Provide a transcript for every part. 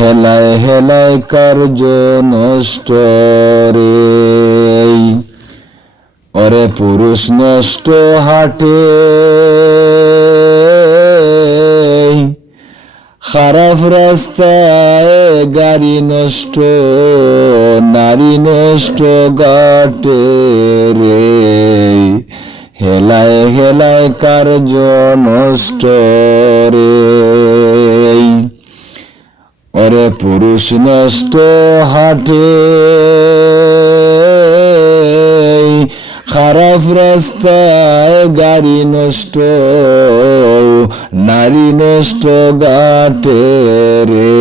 হেলায় হেলায় কার্য নষ্ট রে। ওরে পুরুষ নষ্ট হাটে খারাপ রাস্তায় গাড়ি নষ্ট নারী নষ্ট ঘাটে রে। হেলায় হেলায় কার্য নষ্ট রে। ওরে পুরুষ নষ্ট হাটে খারাপ রাস্তায় গাড়ি নষ্ট নারী নষ্ট ঘাটে রে।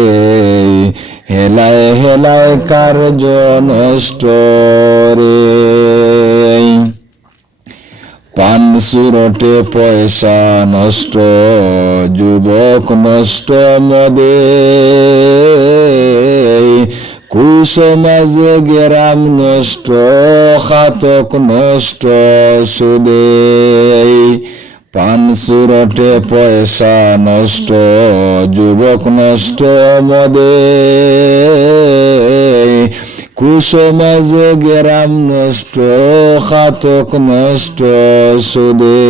হেলায় হেলায় কার্য নষ্ট রে। পান সুরটে পয়সা নষ্ট যুবক নষ্ট মদে কুসমাজে গ্রাম নষ্ট খাতক নষ্ট সুদে। পান সুরটে পয়সা নষ্ট যুবক নষ্ট মদে কুসমাজে গ্রাম নষ্ট খাতক নষ্ট সুদে।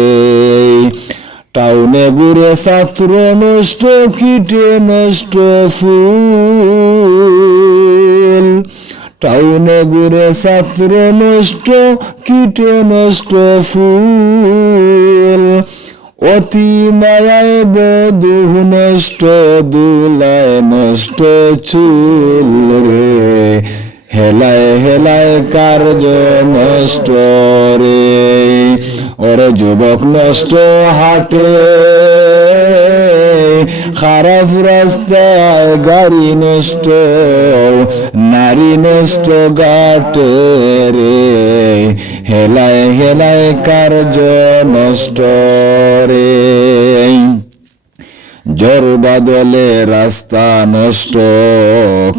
টাউনে ঘুরে ছাত্র নষ্ট কীটে নষ্ট ফুল। টাউনে ঘুরে ছাত্র নষ্ট কীটে নষ্ট ফুল। অতি মায়ায় বধূ নষ্ট দুলায় নষ্ট চুল রে। হেলায় হেলায় কার্য নষ্ট রে। ওরে যুবক নষ্ট হাটে খারাপ রাস্তায় গাড়ি নষ্ট নারী নষ্ট ঘাটে রে। হেলায় হেলায় কার্য নষ্ট রে। ঝড় বাদলে রাস্তা নষ্ট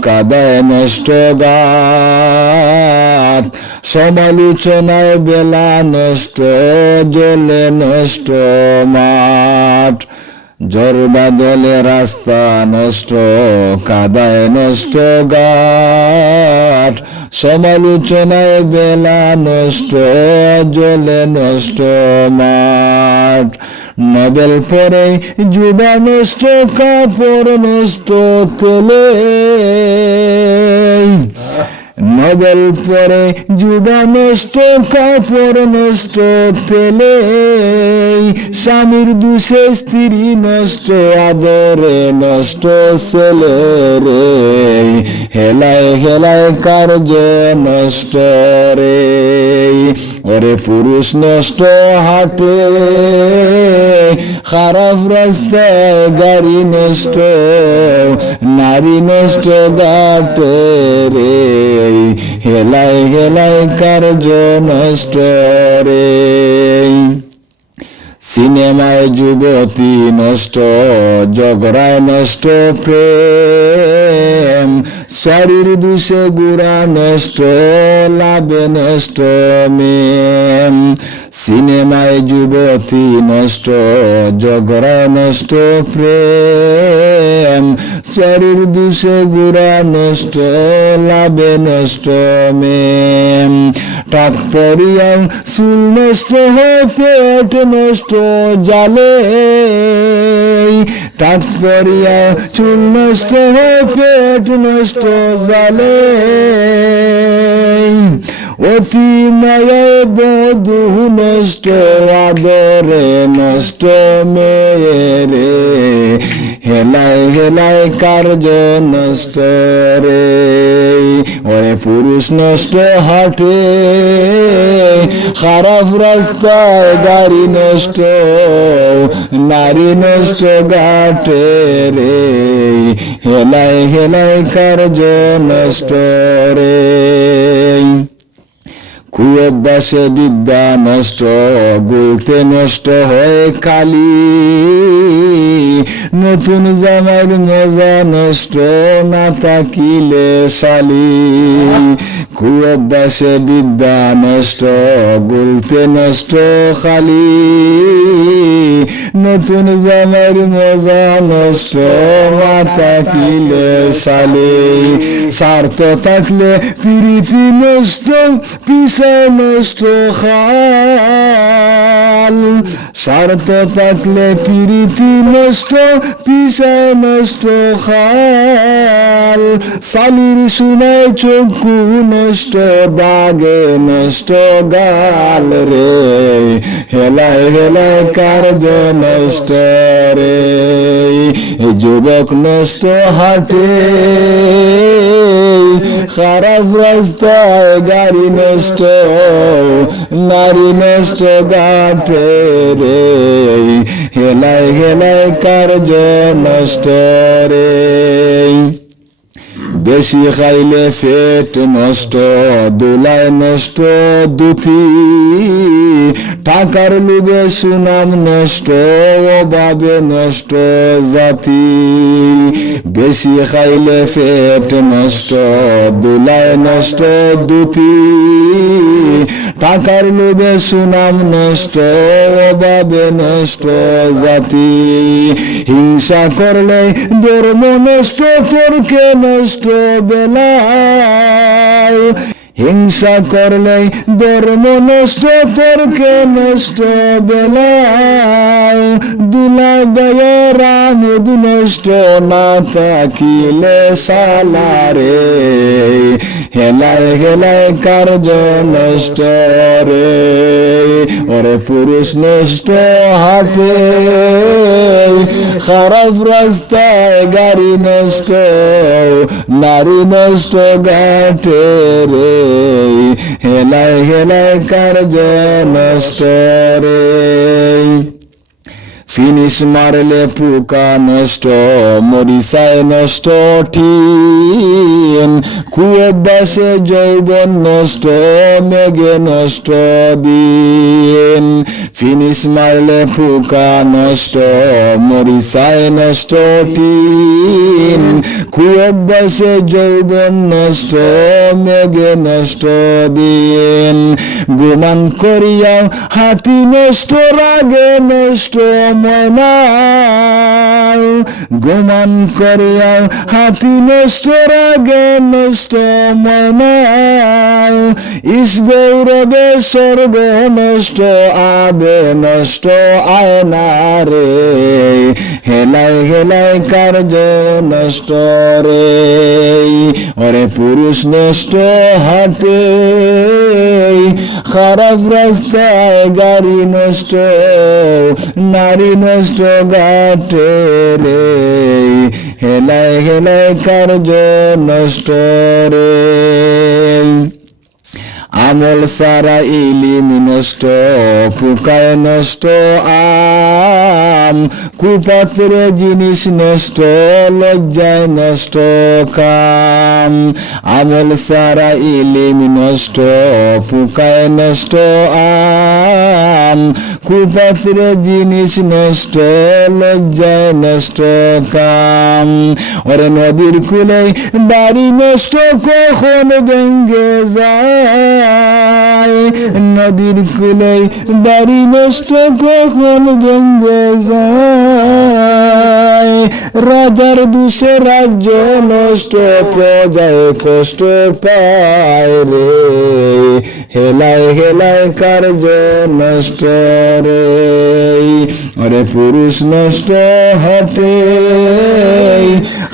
কাদায় নষ্ট ঘাট সমালোচনায় বেলা নষ্ট জলে নষ্ট মাঠ। ঝড় বাদলে রাস্তা নষ্ট কাদায় নষ্ট ঘাট সমালোচনায় বেলা নষ্ট জলে নষ্ট মাঠ। নোবেল পরে যুবা নষ্ট কাপড় নষ্ট তেলে। নোবেল পরে যুবা নষ্ট কাপড় নষ্ট তেলে। স্বামীর দুষে স্ত্রী নষ্ট আদরে নষ্ট ছেলে রে। হেলায় হেলায় কার্য নষ্ট রে। ওরে পুরুষ নষ্ট হাটে খারাপ রাস্তায় গাড়ি নষ্ট নারী নষ্ট ঘাটে রে। হেলায় হেলায় কার্য নষ্ট রে। সিনেমায় যুবতী নষ্ট ঝগড়ায় নষ্ট প্রেম। শরীর দুষে গুড়া নষ্ট লাভে নষ্ট মেম। সিনেমায় যুবতী নষ্ট ঝগড়ায় নষ্ট প্রেম। শরীর দুষে গুড়া নষ্ট লাভে নষ্ট মেম। টাক পরিয়া চুল নষ্ট হয় পেট নষ্ট জালে। টাক পরিয়া চুল নষ্ট হয় পেট নষ্ট জালে। অতি মায়ায় বধূ নষ্ট আদরে নষ্ট মেয়ে রে। হেলায় হেলায় কার্য নষ্ট রে। ওরে পুরুষ নষ্ট হাটে খারাপ রাস্তায় গাড়ি নষ্ট নারী নষ্ট ঘাটে রে। হেলায় হেলায় কার্য নষ্ট রে। কুঅভ্যাসে বিদ্যা নষ্ট গুলতে নষ্ট হয় কালি। নতুন জামাইয়ের মজা নষ্ট না থাকিলে শালি কুঅভ্যাসে বিদ্যা নষ্ট গুলতে নষ্ট খালি নতুন জামাইয়ের মজা নষ্ট না থাকিলে শালি স্বার্থ থাকলে প্রীতি নষ্ট পিছায় নষ্ট খাল স্বার্থ থাকলে প্রীতি নষ্ট পিছায় নষ্ট খাল শালির সময় চক্ষু নষ্ট দাগে নষ্ট গাল রে হেলায় হেলায় কার্য নষ্ট রে যুবক নষ্ট হাটে খারাপ রাস্তায় গাড়ি নষ্ট নারী নষ্ট ঘাটে রে হেলায় হেলায় কার্য নষ্ট রে বেশি খাইলে পেট নষ্ট দুলায় নষ্ট দুথি টাকার লোভে সুনাম নষ্ট অভাবে নষ্ট জাতি বেশি খাইলে পেট নষ্ট দুলায় নষ্ট দুথি টাকার লোভে সুনাম নষ্ট অভাবে নষ্ট জাতি হিংসা করলে ধর্ম নষ্ট তর্কে নষ্ট বেলায় হিংসা করলে ধর্ম নষ্ট তর্কে নষ্ট বেলায় দুলা বয়ের আমোদ নষ্ট না থাকিলে সালারে হেলায় হেলায় কার্য নষ্ট রে ওরে পুরুষ নষ্ট হাতে খারাপ রাস্তায় গাড়ি নষ্ট নারী নষ্ট ঘাটে রে হেলায় হেলায় কার্য নষ্ট রে ফিনিশ মারলে পোকা নষ্ট মরিচায় নষ্ট ঠিন কুঅভ্যাসে যৌবন নষ্ট মেঘে নষ্ট দিন ফিনিশ মারলে পোকা নষ্ট মরিচায় নষ্ট ঠিন কুঅভ্যাসে যৌবন নষ্ট মেঘে নষ্ট দিন গুমান করিয়া হাতি নষ্ট রাগে নষ্ট ময়নাল গুমান করিয়া হাতি নষ্ট রাগে নষ্ট ময়নাল ইস গৌরবে স্বর্গ নষ্ট আবে নষ্ট আয়না রে হেলায় হেলায় কার্য নষ্ট রে ওরে পুরুষ নষ্ট হাটে খারাপ রাস্তায় গাড়ি নষ্ট নারী নষ্ট ঘাটে রে হেলায় হেলায় কার্য নষ্ট রে আমল সারা ইলিম নষ্ট ফুকায় নষ্ট আম কুপাত্রে জিনিস নষ্ট লজ্জায় নষ্ট কাম আমল সারা ইলিম নষ্ট ফুকায় নষ্ট আম কুপাত্রে জিনিস নষ্ট লজ্জায় নষ্ট কাম ওরে নদীর কূলে বাড়ি নষ্ট কখন ভেঙ্গে যায় নদীর কূলে বাড়ি নষ্ট কখন ভেঙ্গে যায় রাজার দুষে রাজ্য নষ্ট প্রজায় কষ্ট পায় রে হেলায় হেলায় কার্য নষ্ট রে ওরে পুরুষ নষ্ট হাতে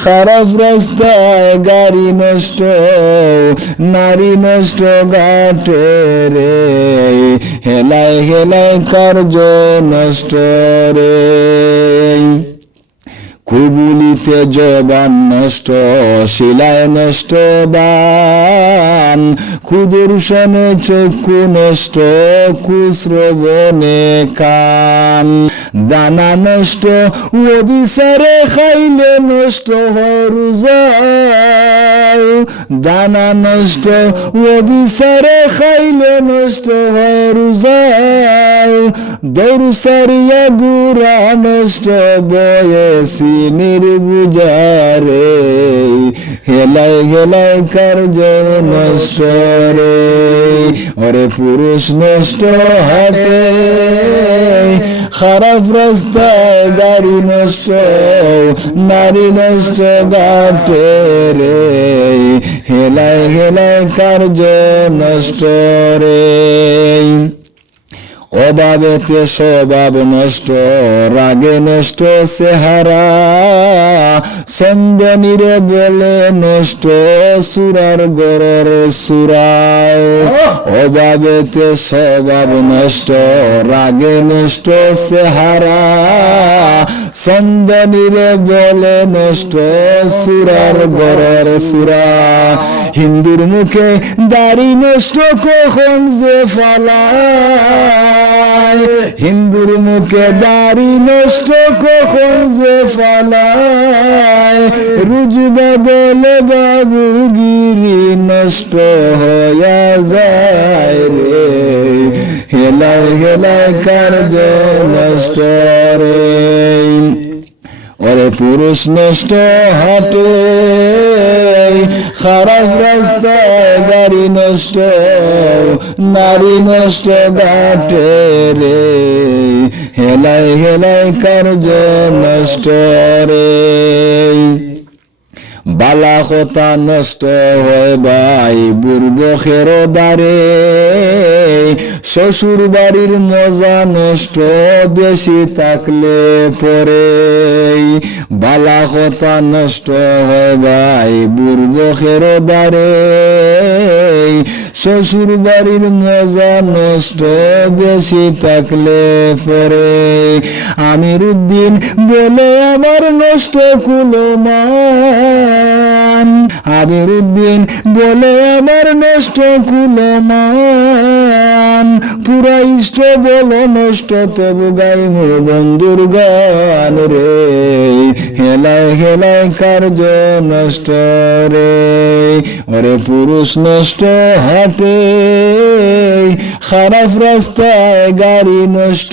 খারাপ রাস্তায় গাড়ি নষ্ট নারী নষ্ট ঘাটে রে হেলায় হেলায় কার্য নষ্ট রে কুবুলিতে জবান নষ্ট শিলায় নষ্ট দান কুদর্শনে চক্ষু নষ্ট কুশ্রবণে কান দানা নষ্ট অবিচারে খাইলে নষ্ট হয় রোজায় দানা নষ্ট ও বিচারে খাইলে নষ্ট হয় রোজাও দৌড় সারিয়া গুড়া নষ্ট বয়েছি নির্বুজারে হেলাই হেলাই কার্য নষ্ট রে ওরে পুরুষ নষ্ট হাটে খারাপ রাস্তায় গাড়ি নষ্ট নারী নষ্ট ঘাটে রে হেলাই হেলাই কার্য নষ্ট রে অভাবেতে স্বভাব নষ্ট রাগে নষ্ট চেহারা চন্দনীরে বলে নষ্ট সুরার গরর সুরায় অভাবেতে স্বভাব নষ্ট রাগে নষ্ট চেহারা চন্দনীরে বলে নষ্ট সুরার গরর সুরা হিন্দুর মুখে দাড়ি নষ্ট কখন যে ফালায় হিন্দুর মুখে দাড়ি নষ্ট কখন যে ফালায় রুজ বদলে বাবুগিরি নষ্ট হয়ে যায় রে হেলাই হেলাই কার্য নষ্ট রে ওরে পুরুষ নষ্ট হাটে খারাপ রাস্তায় গাড়ি নষ্ট নারী নষ্ট ঘাটে রে হেলাই হেলাই কার্য নষ্ট রে বালা কথা নষ্ট হয় ভাই বুর্বকের দ্বারে শ্বশুর বাড়ির মজা নষ্ট বেশি থাকলে পরে বালা কথা নষ্ট হয় ভাই বুর্বকের দ্বারে শ্বশুর বাড়ির মজা নষ্ট বেশি থাকলে পরে আমির উদ্দিন বলে আমার নষ্ট কুলমান আমির উদ্দিন বলে আমার নষ্ট কুলমান পুরা ইষ্ট বলো নষ্ট তবু গাই মো বন্ধুর গান রে হেলায় হেলায় কার্য নষ্ট রে ওরে পুরুষ নষ্ট হাটে খারাপ রাস্তায় গাড়ি নষ্ট